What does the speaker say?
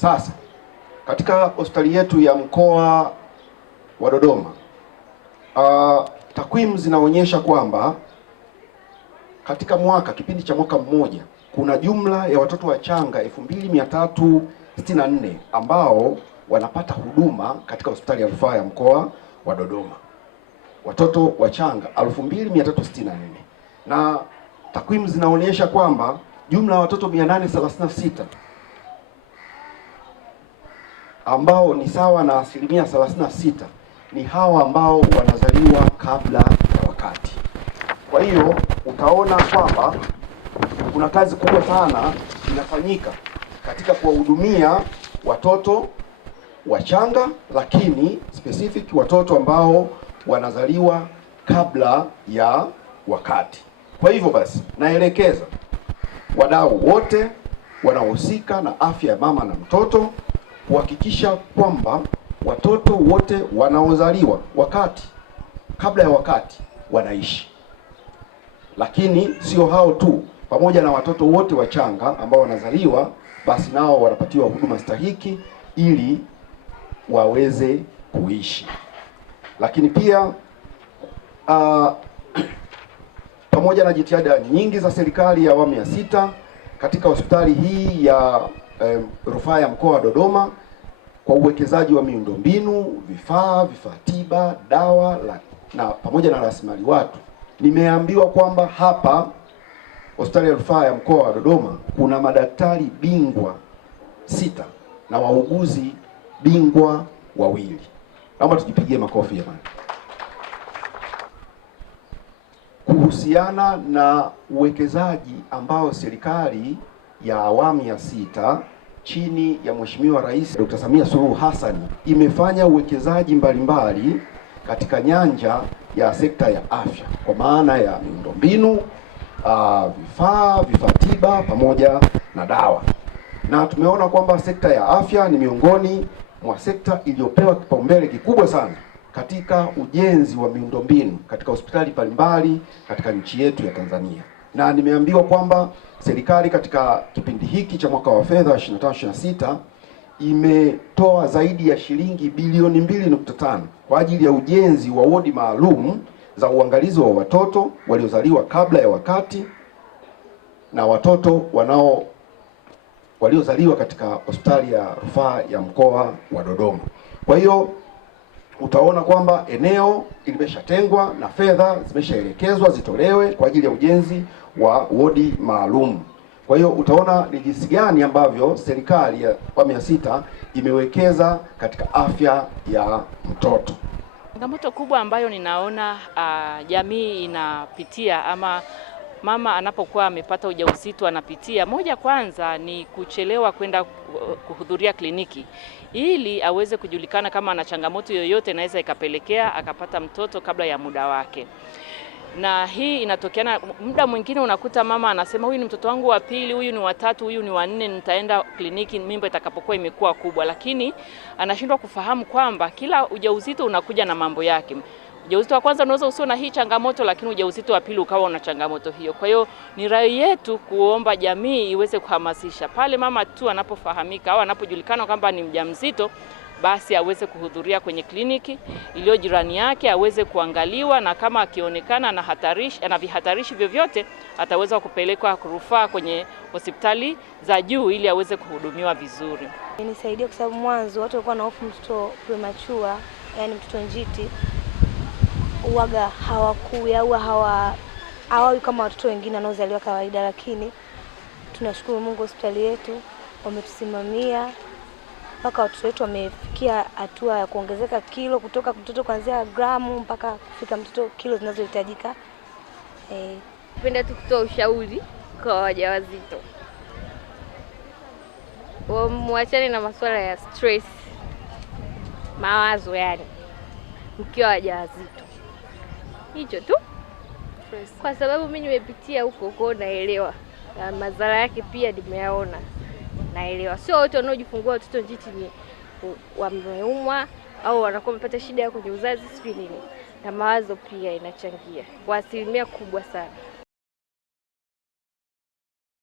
Sasa katika hospitali yetu ya mkoa wa Dodoma, takwimu zinaonyesha kwamba katika kipindi cha mwaka mmoja kuna jumla ya watoto wachanga 2364 ambao wanapata huduma katika hospitali ya rufaa ya mkoa wa Dodoma. Watoto wachanga 2364, na takwimu zinaonyesha kwamba jumla ya watoto 836 ambao ni sawa na 36% ni hawa ambao wanazaliwa kabla ya wakati. Kwa hiyo utaona kwamba kuna kazi kubwa sana inafanyika katika kuwahudumia watoto wachanga, lakini specific watoto ambao wanazaliwa kabla ya wakati. Kwa hivyo basi, naelekeza wadau wote wanaohusika na afya ya mama na mtoto kuhakikisha kwamba watoto wote wanaozaliwa kabla ya wakati wanaishi. Lakini sio hao tu, pamoja na watoto wote wachanga ambao wanazaliwa, basi nao wanapatiwa huduma stahiki ili waweze kuishi. Lakini pia pamoja na jitihada nyingi za serikali ya awamu ya 6 katika hospitali hii ya rufaa ya mkoa wa Dodoma, kwa uwekezaji wa miundombinu, vifaa tiba, dawa na pamoja na rasilimali watu, nimeambiwa kwamba hapa hospitali ya rufaa ya mkoa wa Dodoma kuna madaktari bingwa 6 na wauguzi bingwa 2. Naomba tujipigie makofi jamani. Kuhusiana na uwekezaji ambao serikali ya awamu ya 6 chini ya Mheshimiwa Rais Dr. Samia Suluhu Hassan imefanya uwekezaji mbalimbali katika nyanja ya sekta ya afya, kwa maana ya miundombinu, vifaa tiba pamoja na dawa. Na tumeona kwamba sekta ya afya ni miongoni mwa sekta iliyopewa kipaumbele kikubwa sana katika ujenzi wa miundombinu katika hospitali mbalimbali katika nchi yetu ya Tanzania. Na nimeambiwa kwamba serikali katika kipindi hiki cha mwaka wa fedha 25-26 imetoa zaidi ya shilingi bilioni 2.5 kwa ajili ya ujenzi wa wodi maalum za uangalizi wa watoto waliozaliwa kabla ya wakati na watoto waliozaliwa katika hospitali ya rufaa ya mkoa wa Dodoma. Kwa hiyo utaona kwamba eneo limeshatengwa na fedha zimeshaelekezwa zitolewe kwa ajili ya ujenzi wa wodi maalum. Kwa hiyo utaona ni jinsi gani ambavyo serikali ya awamu ya 6 imewekeza katika afya ya mtoto. Changamoto kubwa ambayo ninaona jamii inapitia ama mama anapokuwa amepata ujauzito anapitia, moja kwanza ni kuchelewa kwenda kuhudhuria kliniki ili aweze kujulikana kama ana changamoto yoyote inaweza ikapelekea akapata mtoto kabla ya muda wake. Na hii inatokeana muda mwingine unakuta mama anasema huyu ni mtoto wangu wa pili, huyu ni wa 3, huyu ni wa 4, nitaenda kliniki mimba itakapokuwa imekuwa kubwa, lakini anashindwa kufahamu kwamba kila ujauzito unakuja na mambo yake. Ujauzito wa kwanza unaweza usio na hii changamoto, lakini ujauzito wa pili ukawa una changamoto hiyo. Kwa hiyo ni rai yetu kuomba jamii iweze kuhamasisha pale mama tu anapofahamika au anapojulikana kwamba ni mjamzito, basi aweze kuhudhuria kwenye kliniki iliyo jirani yake, aweze kuangaliwa, na kama akionekana ana vihatarishi vyovyote ataweza kupelekwa rufaa kwenye hospitali za juu ili aweze kuhudumiwa vizuri. Nisaidia kwa sababu mwanzo watu walikuwa na hofu mtoto premature, yani mtoto njiti uwaga hawakui au hawawi kama watoto wengine wanaozaliwa kawaida, lakini tunashukuru Mungu hospitali yetu wametusimamia mpaka watoto wetu wamefikia hatua ya kuongezeka kilo kutoka mtoto kuanzia gramu mpaka kufika mtoto kilo zinazohitajika. Napenda tu kutoa ushauri kwa wajawazito, muachane na masuala ya stress, mawazo yani mkiwa wajawazito. Hicho tu. Kwa sababu mimi nimepitia huko naelewa. Na madhara yake pia nimeyaona. Naelewa. Sio wote wanaojifungua watoto njiti ni wameumwa au wanakuwa wamepata shida kwenye uzazi sijui nini. Na mawazo pia inachangia kwa asilimia kubwa sana.